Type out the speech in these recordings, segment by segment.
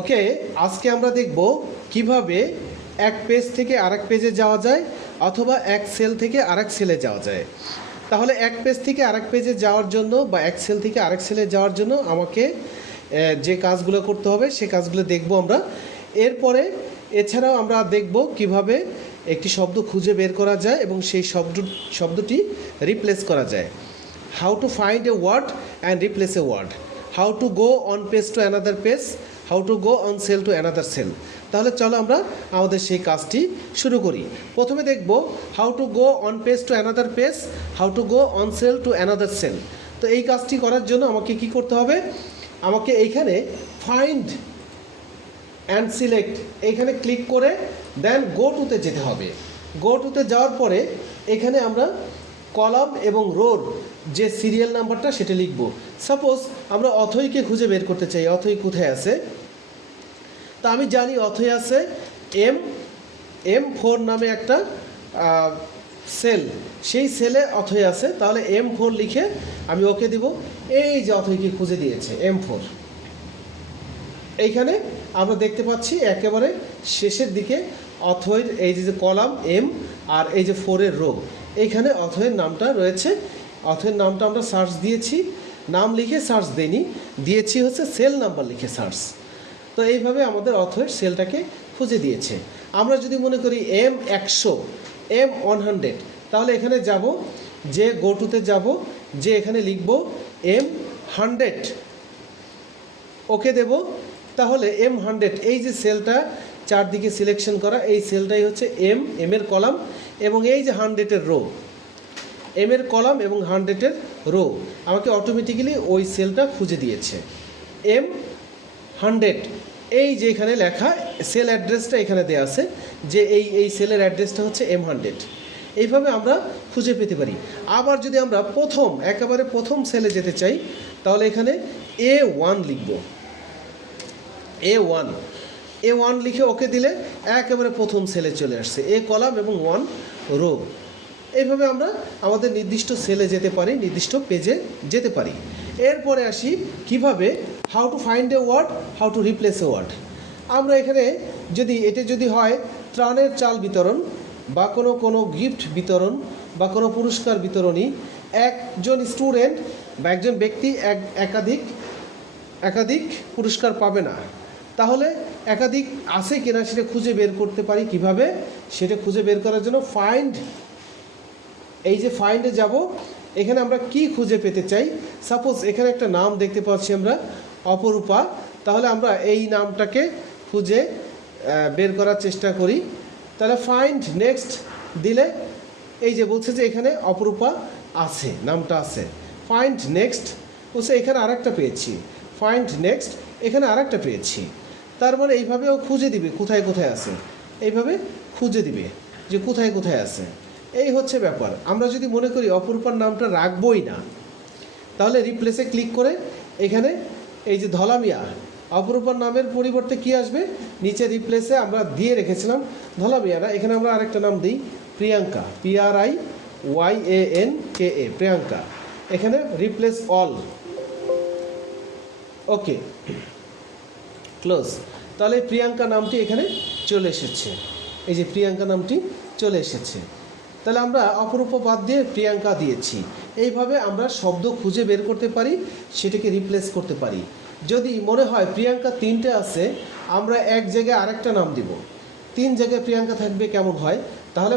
ওকে, আজকে আমরা দেখব কিভাবে এক পেজ থেকে আরেক পেজে যাওয়া যায় অথবা এক সেল থেকে আরেক সেলে যাওয়া যায়। তাহলে এক পেজ থেকে আরেক পেজে যাওয়ার জন্য বা এক সেল থেকে আরেক সেলে যাওয়ার জন্য আমাকে যে কাজগুলো করতে হবে সে কাজগুলো দেখব আমরা। এরপরে এছাড়াও আমরা দেখব কিভাবে একটি শব্দ খুঁজে বের করা যায় এবং সেই শব্দটি রিপ্লেস করা যায়। How to find a word and replace a word, how to go on page to another page, how to go on cell to another cell. তাহলে চলো আমরা আমাদের সেই কাজটি শুরু করি। প্রথমে দেখব how to go on page to another page, how to go on cell to another cell. তো এই কাজটি করার জন্য আমাকে কি করতে হবে, আমাকে এইখানে ফাইন্ড অ্যান্ড সিলেক্ট এইখানে ক্লিক করে দেন গো টুতে যেতে হবে। গো টুতে যাওয়ার পরে এখানে আমরা কলাম এবং রোর যে সিরিয়াল নাম্বারটা সেটা লিখব। সাপোজ আমরা অথইকে খুঁজে বের করতে চাই, অথই কোথায় আছে। তা আমি জানি অথই আছে M4 নামে একটা সেল, সেই সেলে অথই আছে। তাহলে M4 লিখে আমি ওকে দিব। এই যে অথইকে খুঁজে দিয়েছে M4। এইখানে আমরা দেখতে পাচ্ছি একেবারে শেষের দিকে অথয়ের এই যে কলাম M আর এই যে 4-এর রো, এইখানে অথয়ের নামটা রয়েছে। অথয়ের নামটা আমরা সার্চ দিয়েছি, নাম লিখে সার্চ দেইনি, দিয়েছি হচ্ছে সেল নাম্বার লিখে সার্চ। তো এইভাবে আমাদের অথয়ের সেলটাকে খুঁজে দিয়েছে। আমরা যদি মনে করি M100 M100, তাহলে এখানে যাব, যে গো টুতে যাব, যে এখানে লিখব M100, ওকে দেব। তাহলে M100 এই যে সেলটা চারদিকে সিলেকশন করা, এই সেলটাই হচ্ছে এর কলাম এবং এই যে 100-এর রো, এর কলাম এবং 100-এর রো আমাকে অটোমেটিক্যালি ওই সেলটা খুঁজে দিয়েছে। M100 এই যে এখানে লেখা সেল অ্যাড্রেসটা এখানে দেওয়া আছে, যে এই সেলের অ্যাড্রেসটা হচ্ছে M100। এইভাবে আমরা খুঁজে পেতে পারি। আবার যদি আমরা একেবারে প্রথম সেলে যেতে চাই, তাহলে এখানে A1 লিখব। A1 লিখে ওকে দিলে একেবারে প্রথম সেলে চলে আসছে, এ কলাম এবং 1 রো। এইভাবে আমরা আমাদের নির্দিষ্ট সেলে যেতে পারি, নির্দিষ্ট পেজে যেতে পারি। এরপরে আসি কিভাবে how to find a word, how to replace a word. আমরা এখানে যদি হয় ত্রাণের চাল বিতরণ বা কোনো গিফট বিতরণ বা কোনো পুরস্কার বিতরণী, একজন স্টুডেন্ট বা একজন ব্যক্তি একাধিক পুরস্কার পাবে না। তাহলে একাধিক আছে কিনা সেটা খুঁজে বের করতে পারি কিভাবে, সেটা খুঁজে বের করার জন্য ফাইন্ড, এই যে ফাইন্ডে যাব, এখানে আমরা কি খুঁজে পেতে চাই। সাপোজ এখানে একটা নাম দেখতে পাচ্ছি আমরা, অপরূপা। তাহলে আমরা এই নামটাকে খুঁজে বের করার চেষ্টা করি। তাহলে ফাইন্ড নেক্সট দিলে এই যে বলছে যে এখানে অপরূপা আছে, নামটা আছে। ফাইন্ড নেক্সট বলছে এখানে আরেকটা পেয়েছি, ফাইন্ড নেক্সট এখানে আরেকটা পেয়েছি। তার মানে এইভাবেও খুঁজে দিবে কোথায় কোথায় আছে, এইভাবে খুঁজে দিবে যে কোথায় কোথায় আছে। এই হচ্ছে ব্যাপার। আমরা যদি মনে করি অপরূপার নামটা রাখবই না, তাহলে রিপ্লেসে ক্লিক করে এখানে এই যে ধলামিয়া, অপরূপার নামের পরিবর্তে কি আসবে, নিচে রিপ্লেসে আমরা দিয়ে রেখেছিলাম ধলামিয়ারা, এখানে আমরা আরেকটা নাম দিই প্রিয়াঙ্কা, PRIYANKA, প্রিয়াঙ্কা। এখানে রিপ্লেস অল, ওকে ক্লোজ। তাহলে প্রিয়াঙ্কা নামটি এখানে চলে এসেছে, এই যে প্রিয়াঙ্কা নামটি চলে এসেছে। তাহলে আমরা অপরূপা বাদ দিয়ে প্রিয়াঙ্কা দিয়েছি। এইভাবে আমরা শব্দ খুঁজে বের করতে পারি, সেটাকে রিপ্লেস করতে পারি। যদি মনে হয় প্রিয়াঙ্কা 3টে আছে, আমরা এক জায়গায় আরেকটা নাম দিব, 3 জায়গায় প্রিয়াঙ্কা থাকবে, কেমন হয়? তাহলে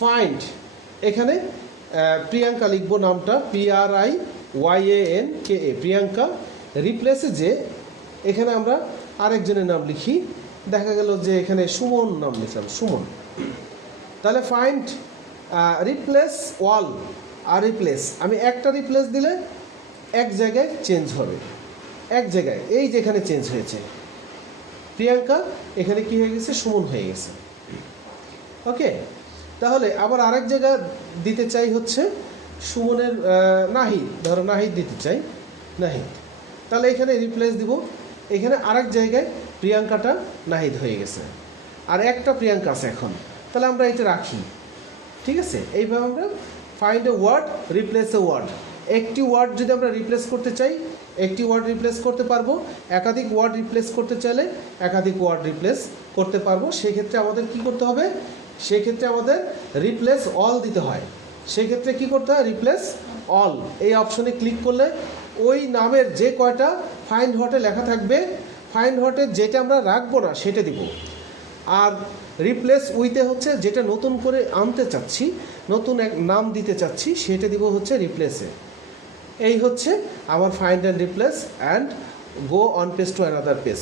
ফাইন্ড এখানে প্রিয়াঙ্কা লিখব, নামটা PRIYANKA, প্রিয়াঙ্কা। রিপ্লেসে যে এখানে আমরা আরেকজনের নাম লিখি, দেখা গেল যে এখানে সুমন নাম লিখলাম, সুমন। তাহলে ফাইন্ড রিপ্লেস ওয়াল আর রিপ্লেস, আমি একটা রিপ্লেস দিলে এক জায়গায় চেঞ্জ হবে, এক জায়গায় এই যেখানে চেঞ্জ হয়েছে প্রিয়াঙ্কা, এখানে কি হয়ে গেছে, সুমন হয়ে গেছে। ওকে, তাহলে আবার আরেক জায়গা দিতে চাই হচ্ছে সুমনের নাহিদ, ধরো নাহিদ দিতে চাই, নাহিদ। তাহলে এখানে রিপ্লেস দিব, এখানে আরেক জায়গায় প্রিয়াঙ্কাটা নাহিদ হয়ে গেছে, আর একটা প্রিয়াঙ্কা আছে এখন। তাহলে আমরা এটা রাখি, ঠিক আছে। এইভাবে আমরা find a word, replace a word. একটি ওয়ার্ড যদি আমরা রিপ্লেস করতে চাই, একটি ওয়ার্ড রিপ্লেস করতে পারবো, একাধিক ওয়ার্ড রিপ্লেস করতে চাইলে একাধিক ওয়ার্ড রিপ্লেস করতে পারবো। সেক্ষেত্রে আমাদের কি করতে হবে, সেক্ষেত্রে আমাদের রিপ্লেস অল দিতে হয়। সেক্ষেত্রে কি করতে হয়, রিপ্লেস অল এই অপশনে ক্লিক করলে ওই নামের যে কয়টা ফাইন্ড হটে লেখা থাকবে, ফাইন্ড হটে যেটা আমরা রাখবো না সেটা দিব। আর রিপ্লেস উইথে হচ্ছে যেটা নতুন করে আনতে চাচ্ছি, নতুন এক নাম দিতে চাচ্ছি, সেটা দিব হচ্ছে রিপ্লেসে। এই হচ্ছে আমার find and replace and go on page to another page.